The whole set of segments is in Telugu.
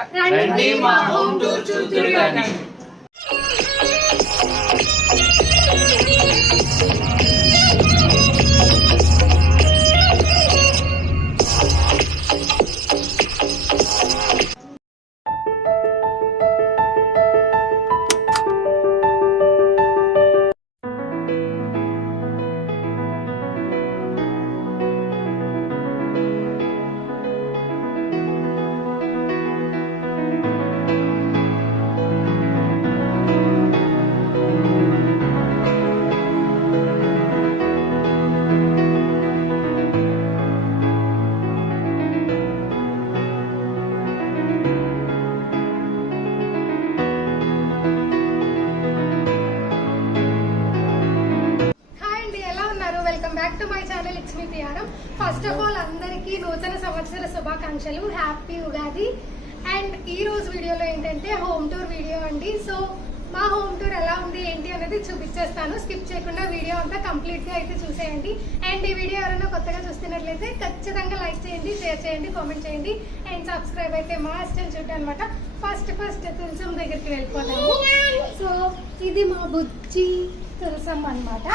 రండి మా హోమ్ టూర్ చూద్దురు గాని. ఫస్ట్ ఆఫ్ ఆల్ అందరికీ నూతన సంవత్సర శుభాకాంక్షలు, హ్యాపీ ఉగాది. అండ్ ఈ రోజు వీడియోలో ఏంటంటే హోమ్ టూర్ వీడియో అండి. సో మా హోమ్ టూర్ ఎలా ఉంది ఏంటి అనేది చూపించేస్తాను. స్కిప్ చేయకుండా వీడియో అంతా కంప్లీట్ గా అయితే చూసేయండి. అండ్ ఈ వీడియో ఎవరైనా కొత్తగా చూస్తున్నట్లయితే ఖచ్చితంగా లైక్ చేయండి, షేర్ చేయండి, కామెంట్ చేయండి అండ్ సబ్స్క్రైబ్ అయితే మస్ట్ అని చూడండి అనమాట. ఫస్ట్ తులసం దగ్గరికి వెళ్ళిపోతాము. సో ఇది మా బుజ్జి తులసం అనమాట.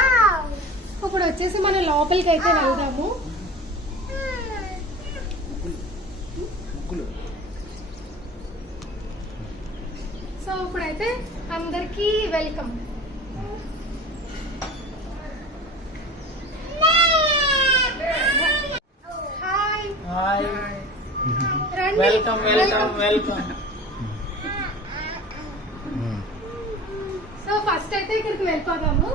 ఇప్పుడు వచ్చేసి మనం లోపలికి అయితే వెళ్దాము. సో ఇప్పుడైతే అందరికి వెల్కమ్. హాయ్ హాయ్, రండి. Welcome welcome welcome. So first అయితే ఇక్కడికి వెళ్ళిపోదాము.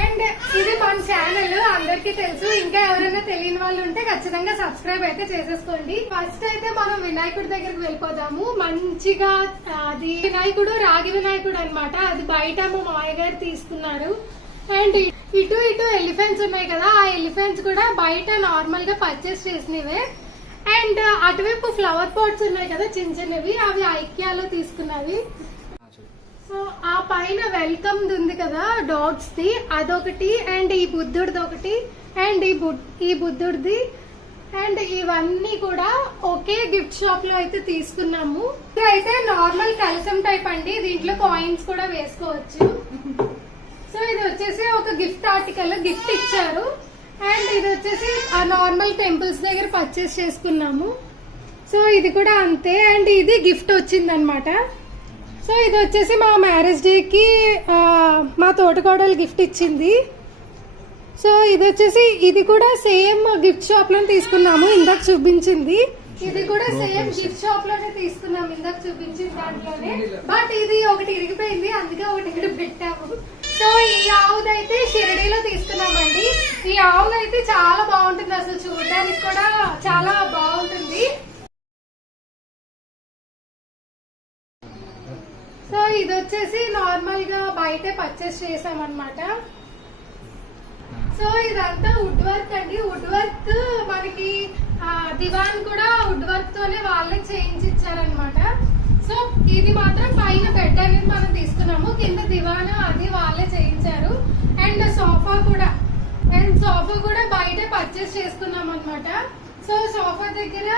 అండ్ ఇది మన ఛానల్ అందరికీ తెలుసు, ఇంకా ఎవరైనా తెలియని వాళ్ళు ఉంటే ఖచ్చితంగా సబ్స్క్రైబ్ అయితే చేసేసుకోండి. ఫస్ట్ అయితే మనం వినాయకుడి దగ్గరికి వెళ్ళిపోదాము. మంచిగా అది వినాయకుడు రాగి వినాయకుడు అన్నమాట. అది బయట మా మామయ్య గారు తీసుకున్నారు. అండ్ ఇటు ఎలిఫెంట్స్ ఉన్నాయి కదా, ఆ ఎలిఫెంట్స్ కూడా బయట నార్మల్ గా పర్చేస్ చేసినవే. అండ్ అటువైపు ఫ్లవర్ పాట్స్ ఉన్నాయి కదా చిన్న చిన్నవి, అవి ఐక్యాలో తీసుకున్నవి. సో ఆ పైన వెల్కమ్ ఉంది కదా డాగ్స్ ది, అదొకటి. అండ్ ఈ బుద్ధుడిది ఒకటి, అండ్ ఈ బుద్ధుడిది. అండ్ ఇవన్నీ కూడా ఒకే గిఫ్ట్ షాప్ లో అయితే తీసుకున్నాము. ఇది అయితే నార్మల్ కలసం టైప్ అండి, దీంట్లో కాయిన్స్ కూడా వేసుకోవచ్చు. సో ఇది వచ్చేసి ఒక గిఫ్ట్ ఆర్టికల్, గిఫ్ట్ ఇచ్చారు. అండ్ ఇది వచ్చేసి ఆ నార్మల్ టెంపుల్స్ దగ్గర పర్చేస్ చేసుకున్నాము. సో ఇది కూడా అంతే. అండ్ ఇది గిఫ్ట్ వచ్చింది అనమాట. సో ఇది వచ్చేసి మా మ్యారేజ్ డేకి మా తోటకోడలు గిఫ్ట్ ఇచ్చింది. సో ఇది వచ్చేసి ఇది కూడా సేమ్ గిఫ్ట్ షాప్ లో తీసుకున్నాము, ఇందాక చూపించింది. ఇది కూడా సేమ్ గిఫ్ట్ షాప్ లోనే తీసుకున్నాము, ఇందాక చూపించింది దాంట్లోనే. బట్ ఇది ఒకటి ఇరిగిపోయింది, అందుకే ఒకటి ఇక్కడ పెట్టాము. సో ఈ ఆవుదైతే షిరిడీలో తీసుకున్నామండి. ఈ ఆవుదైతే చాలా బాగుంటుంది, అసలు చూడడానికి కూడా చాలా బాగుంటుంది. సో ఇది వచ్చేసి నార్మల్ గా బయట పర్చేస్ చేసామన్నమాట. సో ఇదంతా వుడ్ వర్క్ అండి. వుడ్ వర్క్ మనకి దివాన్ కూడా వుడ్ వర్క్ తోనే వాళ్ళే చేయించి ఇచ్చారనమాట. సో ఇది మాత్రం పైన బెడ్ అనేది మనం తీసుకున్నాము, కింద దివాన్ అది వాళ్ళే చేయించారు. అండ్ సోఫా కూడా బయట పర్చేస్ చేసుకున్నాం అనమాట. సో సోఫా దగ్గర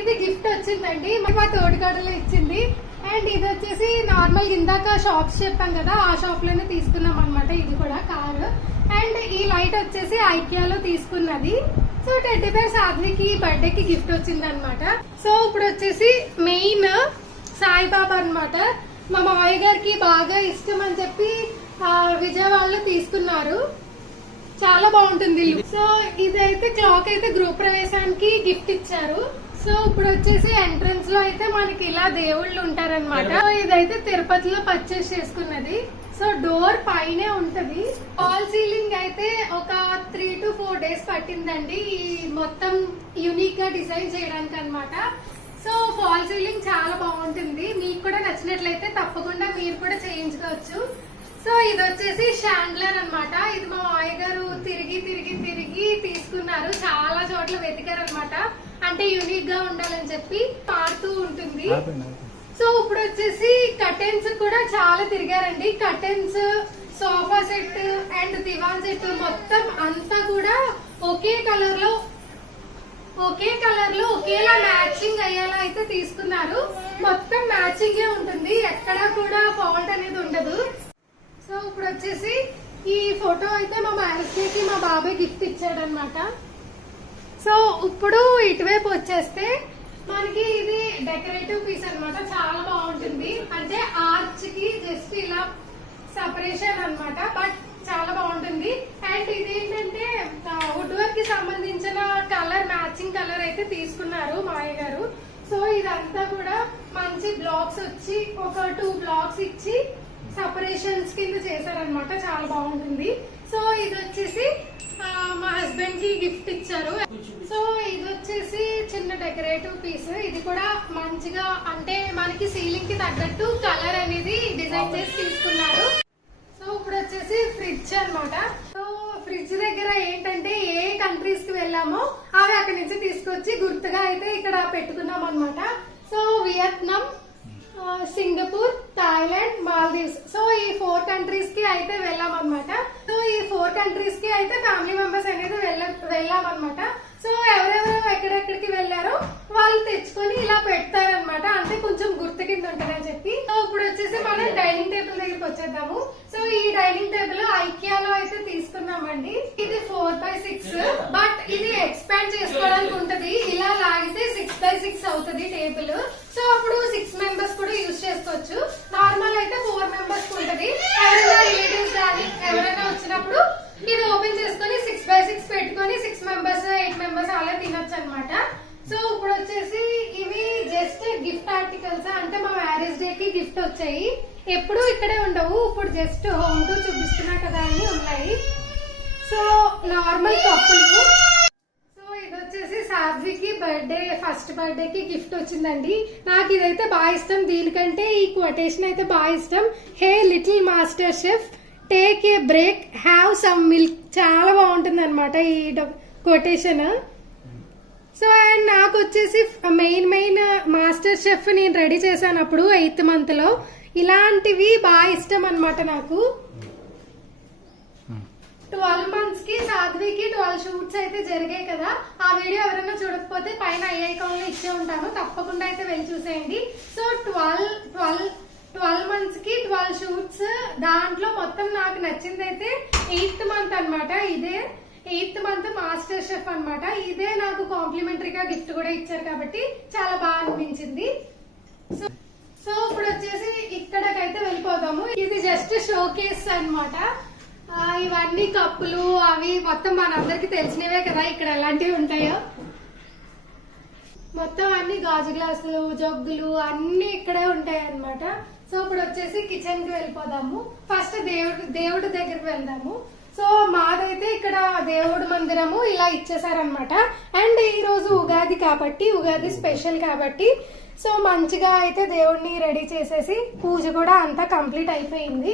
ఇది గిఫ్ట్ వచ్చిందండి, మా తోటికాడలో ఇచ్చింది. అండ్ ఇది వచ్చేసి నార్మల్ ఇందాక షాప్స్ చెప్పాం కదా, ఆ షాప్ లోనే తీసుకున్నాం అనమాట. ఇది కూడా కారు. అండ్ ఈ లైట్ వచ్చేసి ఐకియాలో తీసుకున్నది. సో టెడ్డీ బేర్ సాధ్వికి బర్త్డేకి గిఫ్ట్ వచ్చింది అనమాట. సో ఇప్పుడు వచ్చేసి మెయిన్ సాయిబాబా అనమాట. మా మామయ్య గారికి బాగా ఇష్టం అని చెప్పి విజయవాడలో తీసుకున్నారు, చాలా బాగుంటుంది ఇల్లు. సో ఇదైతే క్లాక్ అయితే గృహ ప్రవేశానికి గిఫ్ట్ ఇచ్చారు. సో ఇప్పుడు వచ్చేసి ఎంట్రన్స్ లో అయితే మనకి ఇలా దేవుళ్ళు ఉంటారనమాట. ఇదైతే తిరుపతిలో పర్చేస్ చేసుకున్నది. సో డోర్ పైనే ఉంటది. ఫాల్ సీలింగ్ అయితే ఒక 3 to 4 days పట్టిందండి ఈ మొత్తం యూనిక్ గా డిజైన్ చేయడానికి అనమాట. సో ఫాల్ సీలింగ్ చాలా బాగుంటుంది, మీకు కూడా నచ్చినట్లయితే తప్పకుండా మీరు కూడా చేయించుకోవచ్చు. సో ఇది వచ్చేసి షాండ్లర్ అనమాట. ఇది మా మామయ్య గారు తిరిగి తీసుకున్నారు, చాలా చోట్ల వెతికారు అనమాట. అంటే యూనిక్ గా ఉండాలని చెప్పి మారుతూ ఉంటుంది. సో ఇప్పుడు వచ్చేసి కర్టెన్స్ కూడా చాలా తిరిగారండి. Curtains, sofa set and divan set మొత్తం అంతా కూడా ఒకే కలర్ లో ఒకే కలర్ లో ఒకేలా మ్యాచింగ్ అయ్యేలా అయితే తీసుకున్నారు. మొత్తం మ్యాచింగ్ ఉంటుంది, ఎక్కడా కూడా ఫాల్ట్ అనేది ఉండదు. సో ఇప్పుడు వచ్చేసి ఈ ఫోటో అయితే మా మ్యారేజ్ డే కి మా బాబాయ్ గిఫ్ట్ ఇచ్చాడు అనమాట. సో ఇప్పుడు ఇటువైపు వచ్చేస్తే మనకి ఇది డెకరేటివ్ పీస్ అన్నమాట. చాలా బాగుంటుంది, అంటే ఆర్చ్ కి జస్ట్ ఇలా సెపరేషన్ అన్నమాట, బట్ చాలా బాగుంటుంది. అండ్ ఇది ఏంటంటే వుడ్ వర్క్ కి సంబంధించిన కలర్ మ్యాచింగ్ కలర్ అయితే తీసుకున్నారు మాయ గారు. సో ఇదంతా కూడా మంచి బ్లాక్స్ వచ్చి ఒక 2 బ్లాక్స్ ఇచ్చి సెపరేషన్స్ కింద చేశారనమాట. చాలా బాగుంటుంది. సో ఇది వచ్చేసి మా హస్బెండ్ కి గిఫ్ట్ ఇచ్చారు. సో ఇది వచ్చేసి చిన్న డెకరేటివ్ పీస్. ఇది కూడా మంచిగా అంటే మనకి సీలింగ్ కి తగ్గట్టు కలర్ అనేది డిజైన్ చేసి తీసుకున్నారు. సో ఇప్పుడు వచ్చేసి ఫ్రిడ్జ్ అన్నమాట. సో ఫ్రిడ్జ్ దగ్గర ఏంటంటే ఏ కంట్రీస్ కి వెళ్ళామో అవి అక్కడి నుంచి తీసుకొచ్చి గుర్తుగా అయితే ఇక్కడ పెట్టుకున్నాం అన్నమాట. So Vietnam, Singapore, Thailand, Maldives. So ఈ 4 కంట్రీస్ కి అయితే వెళ్ళాం అనమాట. సో ఈ 4 కంట్రీస్ కి అయితే ఫ్యామిలీ మెంబర్స్ అనేది వెళ్ళాం అనమాట. సో ఎవరెవరు ఎక్కడెక్కడికి వెళ్ళారో వాళ్ళు తెచ్చుకొని ఇలా పెడతారనమాట, అంటే కొంచెం గుర్తు కింద ఉంటుందని చెప్పి. సో ఇప్పుడు వచ్చేసి మనం డైనింగ్ టేబుల్ దగ్గరికి వచ్చేద్దాము. సో ఈ డైనింగ్ టేబుల్ ఐకియాలో అయితే తీసుకున్నామండి. ఇది 4x6, బట్ ఇది ఎక్స్పాండ్ చేసుకోవడానికి ఉంటది. ఇలా లాగితే 6x6 అవుతుంది టేబుల్. సో అప్పుడు 6 మెంబర్స్ కూడా యూజ్ చేసుకోవచ్చు. నార్మల్ అయితే 4 మెంబర్స్ ఉంటది. ఎవరైనా రిలేటివ్స్ కానీ ఎవరైనా వచ్చినప్పుడు ఇది ఓపెన్ చేసుకొని 6x6 పెట్టుకొని 6 మెంబర్స్ 8 మెంబర్స్ అలా తినొచ్చు అనమాట. సో ఇప్పుడు వచ్చేసి ఇవి జస్ట్ గిఫ్ట్ ఆర్టికల్స్, అంటే మా మ్యారేజ్ డే కి గిఫ్ట్ వచ్చాయి. ఎప్పుడు ఇక్కడే ఉండవు, ఇప్పుడు జస్ట్ హోమ్ టూర్ చూపిస్తున్నా కదా అని ఉన్నాయి. సో నార్మల్ కప్పులు. సో ఇది వచ్చేసి సాధ్వికి బర్త్డే, ఫస్ట్ బర్త్డే కి గిఫ్ట్ వచ్చిందండి. నాకు ఇదైతే బాగా ఇష్టం. దీనికంటే ఈ కొటేషన్ అయితే బాగా ఇష్టం. Hey little master chef, take a break, have some milk. చాలా బాగుంటుంది అనమాట ఈ కొటేషన్. సో అండ్ నాకు వచ్చేసి మెయిన్ మాస్టర్ షెఫ్ నేను రెడీ చేశాను అప్పుడు 8th month లో. ఇలాంటివి బాగా ఇష్టం అనమాట నాకు. 12 months కి సాధ్వికి 12 షూట్స్ అయితే జరిగాయి కదా. ఆ వీడియో ఎవరైనా చూడకపోతే పైన ఐ ఐకాన్ లో ఇచ్చే ఉంటాను, తప్పకుండా అయితే వెళ్ళి చూసేయండి. సో 12 months కి 12 షూట్స్. దాంట్లో మొత్తం నాకు నచ్చింది అయితే 8th month అనమాట. ఇదే 8th month మాస్టర్ షెఫ్ అనమాట. ఇదే నాకు కాంప్లిమెంటరీగా గిఫ్ట్ కూడా ఇచ్చారు కాబట్టి చాలా బాగా అనిపించింది. సో ఇప్పుడు వచ్చేసి ఇక్కడికైతే వెళ్ళిపోతాము. ఇది జస్ట్ షో కేస్ అనమాట. ఇవన్నీ కప్పులు అవి మొత్తం మనందరికి తెలిసినవే కదా ఇక్కడ ఎలాంటివి ఉంటాయో. మొత్తం అన్ని గాజు గ్లాసులు, జగ్గులు అన్ని ఇక్కడే ఉంటాయి అన్నమాట. సో ఇప్పుడు వచ్చేసి కిచెన్ కి వెళ్ళిపోదాము. ఫస్ట్ దేవుడి దగ్గరికి వెళ్దాము. సో మాదైతే ఇక్కడ దేవుడి మందిరము ఇలా ఇచ్చేసారనమాట. అండ్ ఈ రోజు ఉగాది కాబట్టి, ఉగాది స్పెషల్ కాబట్టి సో మంచిగా అయితే దేవుడిని రెడీ చేసేసి పూజ కూడా అంతా కంప్లీట్ అయిపోయింది.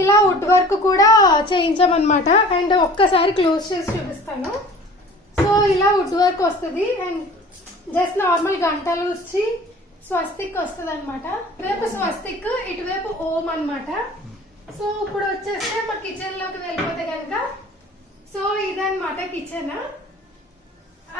ఇలా వుడ్ వర్క్ కూడా చేయించామన్నమాట. అండ్ ఒక్కసారి క్లోజ్ చేసి చూపిస్తాను. సో ఇలా వుడ్ వర్క్ వస్తుంది అండ్ జస్ట్ నార్మల్ గంటలు వచ్చి స్వస్తిక్ వస్తుంది అనమాట. ఇటువైపు స్వస్తిక్, ఇటువైపు ఓం అనమాట. సో ఇప్పుడు వచ్చేస్తే మా కిచెన్ లోకి వెళ్ళిపోతే కనుక సో ఇదన్నమాట కిచెన్.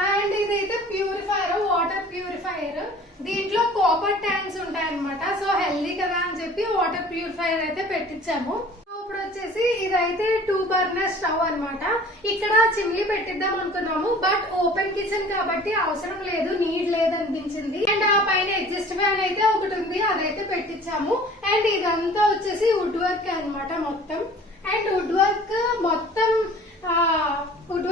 అండ్ ఇదైతే ప్యూరిఫైయర్, వాటర్ ప్యూరిఫైయర్. దీంట్లో కాపర్ ట్యాంక్స్ ఉంటాయి అనమాట. సో హెల్దీ కదా అని చెప్పి వాటర్ ప్యూరిఫైయర్ అయితే పెట్టించాము. ఇప్పుడు వచ్చేసి ఇదైతే 2 burner స్టవ్ అన్నమాట. ఇక్కడ చిమ్లీ పెట్టిద్దాం అనుకున్నాము, బట్ ఓపెన్ కిచెన్ కాబట్టి అవసరం లేదు, నీడ్ లేదు అనిపించింది. అండ్ ఆ పైన ఎగ్జిస్ట్ ఫ్యాన్ అయితే ఒకటి ఉంది, అదైతే పెట్టించాము. అండ్ ఇదంతా వచ్చేసి వుడ్ వర్క్ అన్నమాట మొత్తం. అండ్ వుడ్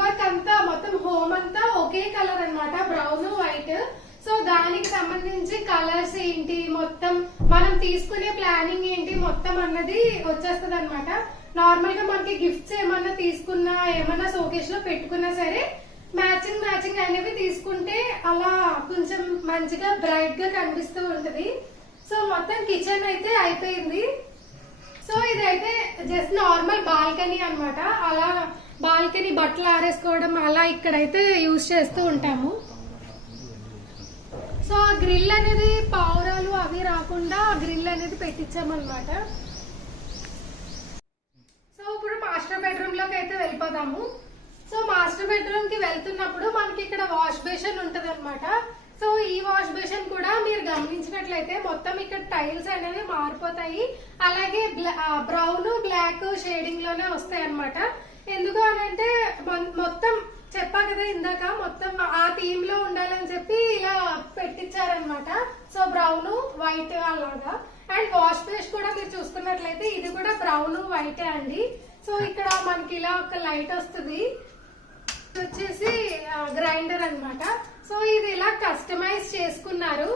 వర్క్ అంతా మొత్తం హోమ్ అంతా ఒకే కలర్ అన్నమాట, బ్రౌన్ వైట్. సో దానికి సంబంధించి కలర్స్ ఏంటి, మొత్తం మనం తీసుకునే ప్లానింగ్ ఏంటి మొత్తం అన్నది వచ్చేస్తుంది అనమాట. నార్మల్ గా మనకి గిఫ్ట్స్ ఏమన్నా తీసుకున్నా, ఏమన్నా షోకేస్ లో పెట్టుకున్నా సరే మ్యాచింగ్ అనేవి తీసుకుంటే అలా కొంచెం మంచిగా బ్రైట్ గా కనిపిస్తూ ఉంటది. సో మొత్తం కిచెన్ అయితే అయిపోయింది. సో ఇదైతే జస్ట్ నార్మల్ బాల్కనీ అన్నమాట. అలా బాల్కనీ బట్టలు ఆరేసుకోవడం అలా ఇక్కడైతే యూజ్ చేస్తూ ఉంటాము. సో ఆ గ్రిల్ అనేది పావురాలు అవి రాకుండా గ్రిల్ అనేది పెట్టించామన్నమాట. సో ఇప్పుడు మాస్టర్ బెడ్రూమ్ లోకి అయితే వెళ్ళిపోదాము. సో సో మాస్టర్ బెడ్రూమ్ కి వెళ్తున్నప్పుడు మనకి ఇక్కడ వాష్ బేసిన్ ఉంటది అనమాట. సో ఈ వాష్ బేసిన్ కూడా మీరు గమనించినట్లయితే మొత్తం ఇక్కడ టైల్స్ అనేవి మారిపోతాయి. అలాగే బ్రౌన్ బ్లాక్ షేడింగ్ లోనే వస్తాయి అనమాట. ఎందుకు అనంటే మొత్తం చెప్పా కదా ఇందాక, మొత్తం ఆ థీమ్ లో ఉండాలని చెప్పి ఇలా పెట్టించారనమాట. సో బ్రౌన్ వైట్ అలాగా. అండ్ వాష్ బేస్ కూడా మీరు చూసుకున్నట్లయితే ఇది కూడా బ్రౌన్ వైటే అండి. సో ఇక్కడ మనకి ఇలా ఒక లైట్ వస్తుంది. వచ్చేసి గ్రైండర్ అన్నమాట. సో ఇది ఇలా కస్టమైజ్ చేసుకున్నారు.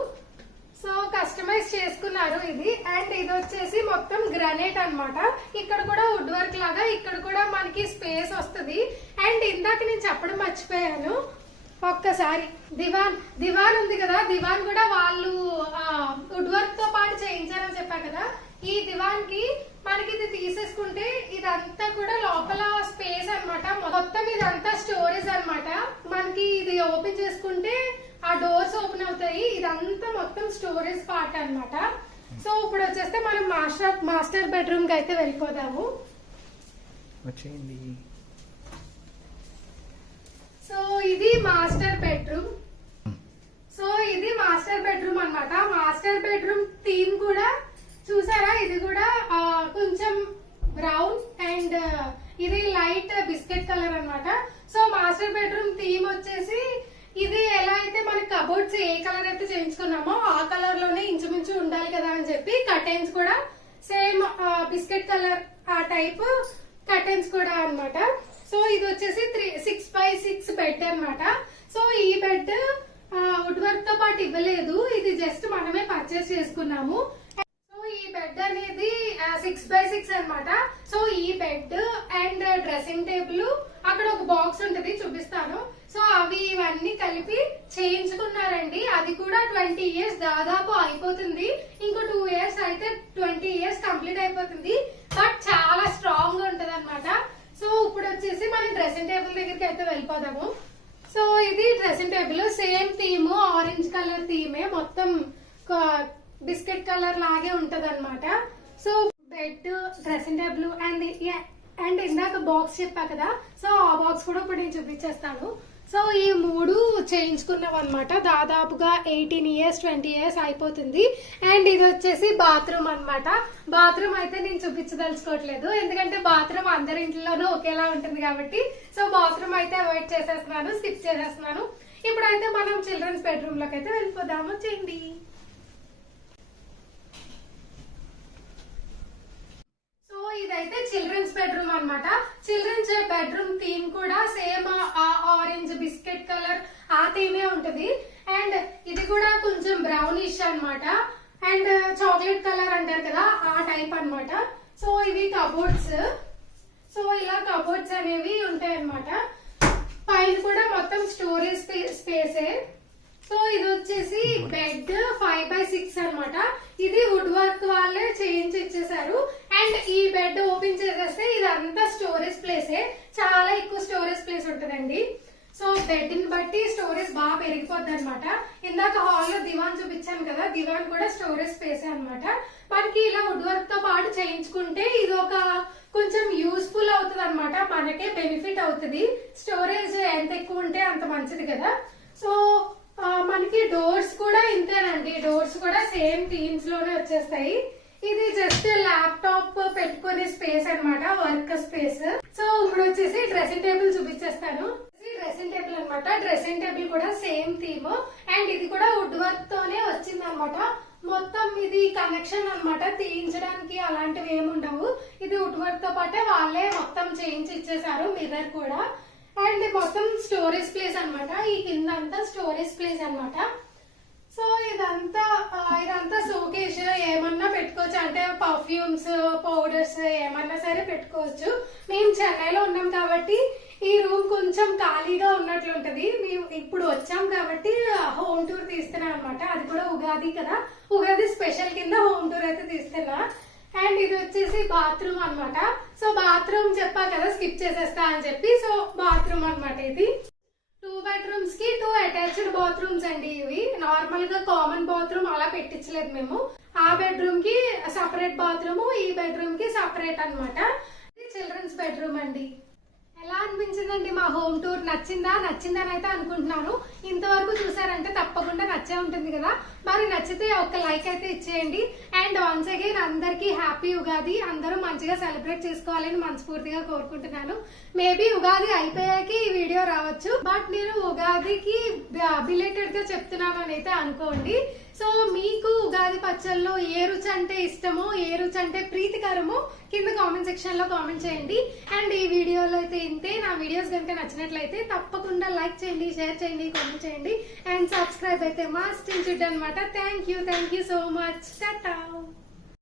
ఇది. అండ్ ఇది వచ్చేసి మొత్తం గ్రానైట్ అన్నమాట. ఇక్కడ కూడా వుడ్ వర్క్ లాగా ఇక్కడ కూడా మనకి స్పేస్ వస్తుంది. అండ్ ఇందాక నేను చెప్పడం మర్చిపోయాను, ఒక్కసారి దివాన్ ఉంది కదా, దివాన్ కూడా వాళ్ళు వుడ్ వర్క్ తో పాటు చేయించారని చెప్పా కదా. ఈ దివాన్ కి మనకి ఇది తీసేసుకుంటే ఇదంతా కూడా లోపల స్పేస్ అన్నమాట. మొత్తం ఇదంతా స్టోరేజ్ అన్నమాట. మనకి ఇది ఓపెన్ చేసుకుంటే ఆ డోర్స్ ఓపెన్ అవుతాయి. ఇదంతా మొత్తం స్టోరేజ్ పార్ట్ అన్నమాట. సో ఇప్పుడు వచ్చేస్తే మనం మాస్టర్ బెడ్రూమ్ కి అయితే వెళ్ళిపోదాము. సో ఇది మాస్టర్ బెడ్రూమ్. అన్నమాట. మాస్టర్ బెడ్రూమ్ థీమ్ కూడా చూసారా, ఇది కూడా కొంచెం బ్రౌన్ అండ్ ఇది లైట్ బిస్కెట్ కలర్ అన్నమాట. సో మాస్టర్ బెడ్రూమ్ థీమ్ వచ్చేసి ఇది ఎలా అయితే మన కబోర్డ్స్ ఏ కలర్ అయితే చేయించుకున్నామో ఆ కలర్ లోనే ఇంచుమించు ఉండాలి కదా అని చెప్పి కర్టెన్స్ కూడా సేమ్ బిస్కెట్ కలర్ ఆ టైప్ కర్టెన్స్ కూడా అన్నమాట. సో ఇది వచ్చేసి 6x6 బెడ్ అన్నమాట. సో ఈ బెడ్ వుడ్ వర్క్ తో పాటు ఇవ్వలేదు, ఇది జస్ట్ మనమే పర్చేస్ చేసుకున్నాము. ఈ బెడ్ అనేది 6x6 అన్నమాట. సో ఈ బెడ్ అండ్ డ్రెస్సింగ్ టేబుల్ అక్కడ ఒక బాక్స్ ఉంటది, చూపిస్తాను. సో అవి ఇవన్నీ కలిపి చేయించుకున్నారండి. అది కూడా 20 years దాదాపు అయిపోతుంది. ఇంకో 2 years అయితే 20 years కంప్లీట్ అయిపోతుంది. బట్ చాలా స్ట్రాంగ్ గా ఉంటది అనమాట. సో ఇప్పుడు వచ్చేసి మనం డ్రెస్సింగ్ టేబుల్ దగ్గరికి అయితే వెళ్ళిపోదాము. సో ఇది dressing table, same theme, orange colour థీమే, మొత్తం బిస్కెట్ కలర్ లాగే ఉంటది అనమాట. So bed, dressing table and ఇందాక బాక్స్ చెప్పా కదా, సో ఆ బాక్స్ కూడా ఇప్పుడు నేను చూపించేస్తాను. సో ఈ 3 చేయించుకున్నాం అనమాట. దాదాపుగా 18 years 20 years అయిపోతుంది. అండ్ ఇది వచ్చేసి బాత్రూమ్ అన్నమాట. బాత్రూమ్ అయితే నేను చూపించదలుచుకోవట్లేదు, ఎందుకంటే బాత్రూమ్ అందరి ఇంట్లోనూ ఒకేలా ఉంటుంది కాబట్టి. సో బాత్రూమ్ అయితే అవాయిడ్ చేసేస్తున్నాను, స్కిప్ చేసేస్తున్నాను. ఇప్పుడైతే మనం చిల్డ్రన్స్ బెడ్రూమ్ లోకి అయితే వెళ్ళిపోదాము. చేయండి. ఇదైతే చిల్డ్రన్స్ బెడ్రూమ్ అన్నమాట. చిల్డ్రన్స్ బెడ్రూమ్ థీమ్ కూడా సేమ్ ఆరెంజ్ బిస్కెట్ కలర్ ఆ థీమే ఉంటది. అండ్ ఇది కూడా కొంచెం బ్రౌనిష్ అన్నమాట. అండ్ చాక్లెట్ కలర్ అంటారు కదా ఆ టైప్ అన్నమాట. సో ఇవి కబోర్డ్స్. సో ఇలా కబోర్డ్స్ అనేవి ఉంటాయి అన్నమాట. పైన కూడా మొత్తం స్టోరేజ్ స్పేసే. సో ఇది వచ్చేసి బెడ్ 5x6 అన్నమాట. ఇది వుడ్ వర్క్ వాళ్ళే చేయించి ఇచ్చేసారు. అండ్ ఈ బెడ్ ఓపెన్ చేసేస్తే ఇదంతా స్టోరేజ్ ప్లేసే, చాలా ఎక్కువ స్టోరేజ్ ప్లేస్ ఉంటుందండి. సో బెడ్ ని బట్టి స్టోరేజ్ బాగా పెరిగిపోద్ది అనమాట. ఇందాక హాల్ లో దివాన్ చూపించాను కదా, దివాన్ కూడా స్టోరేజ్ స్పేస్ అనమాట. మనకి ఇలా వుడ్ వర్క్ తో పాటు చేయించుకుంటే ఇది ఒక కొంచెం యూస్ఫుల్ అవుతుంది అనమాట, మనకే బెనిఫిట్ అవుతుంది. స్టోరేజ్ ఎంత ఎక్కువ ఉంటే అంత మంచిది కదా. సో మనకి డోర్స్ కూడా ఇంతేనండి, డోర్స్ కూడా సేమ్ థీమ్స్ లోనే వచ్చేస్తాయి. ఇది జస్ట్ ల్యాప్టాప్ పెట్టుకునే స్పేస్ అన్నమాట, వర్క్ స్పేస్. సో ఇప్పుడు వచ్చేసి డ్రెస్సింగ్ టేబుల్ చూపించేస్తాను. డ్రెస్సింగ్ టేబుల్ అన్నమాట. డ్రెస్సింగ్ టేబుల్ కూడా సేమ్ థీమ్ అండ్ ఇది కూడా వుడ్ వర్క్ తోనే వచ్చింది అనమాట. మొత్తం ఇది కనెక్షన్ అన్నమాట, తీయించడానికి అలాంటివి ఏమి ఉండవు. ఇది వుడ్ వర్క్ తో పాటే వాళ్ళే మొత్తం చేయించి ఇచ్చేసారు, మిర్రర్ కూడా. అండ్ మొత్తం స్టోరేజ్ ప్లేస్ అన్నమాట. ఈ కింద అంతా స్టోరేజ్ ప్లేస్ అన్నమాట. సో ఇదంతా షోకేస్ ఏమన్నా పెట్టుకోవచ్చు, అంటే పర్ఫ్యూమ్స్, పౌడర్స్ ఏమన్నా సరే పెట్టుకోవచ్చు. మేము చెన్నైలో ఉన్నాం కాబట్టి ఈ రూమ్ కొంచెం ఖాళీగా ఉన్నట్లుంటది. మేము ఇప్పుడు వచ్చాం కాబట్టి హోమ్ టూర్ తీస్తున్నాం అనమాట. అది కూడా ఉగాది కదా, ఉగాది స్పెషల్ కింద హోమ్ టూర్ అయితే తీస్తున్నా. అండ్ ఇది వచ్చేసి బాత్రూమ్ అన్నమాట. సో బాత్రూమ్ చెప్పా కదా స్కిప్ చేసేస్తా అని చెప్పి, సో బాత్రూమ్ అన్నమాట. ఇది 2 bedrooms కి 2 అటాచ్డ్ బాత్రూమ్స్ అండి. ఇవి నార్మల్ గా కామన్ బాత్రూమ్ అలా పెట్టించలేదు మేము. ఆ బెడ్రూమ్ కి సపరేట్ బాత్రూమ్, ఈ బెడ్రూమ్ కి సపరేట్ అన్నమాట. ఇది చిల్డ్రన్స్ బెడ్రూమ్ అండి. ఎలా అనిపించిందండి మా హోమ్ టూర్? నచ్చిందని అయితే అనుకుంటున్నాను. ఇంతవరకు చూసారంటే తప్పకుండా నచ్చే ఉంటుంది కదా. మరి నచ్చితే ఒక లైక్ అయితే ఇచ్చేయండి. అండ్ వన్స్ అగైన్ అందరికీ హ్యాపీ ఉగాది. అందరూ మంచిగా సెలబ్రేట్ చేసుకోవాలని మనస్ఫూర్తిగా కోరుకుంటున్నాను. మేబీ ఉగాది అయిపోయాక ఈ వీడియో రావచ్చు, బట్ నేను ఉగాదికి బిలేటెడ్ గా చెప్తున్నాను అని అయితే అనుకోండి. సో మీకు ఉగాది పచ్చళ్ళలో ఏ రుచి అంటే ఇష్టమో, ఏ రుచి అంటే ప్రీతికరమో కింద కామెంట్ సెక్షన్ లో కామెంట్ చేయండి. అండ్ ఈ వీడియోలో అయితే ఇంతే. నా వీడియోస్ కనుక నచ్చినట్లయితే తప్పకుండా లైక్ చేయండి, షేర్ చేయండి, కామెంట్ చేయండి అండ్ సబ్స్క్రైబ్ అయితే మస్ట్ ఇంచుడ్ అనమాట. Thank you so much. Tata.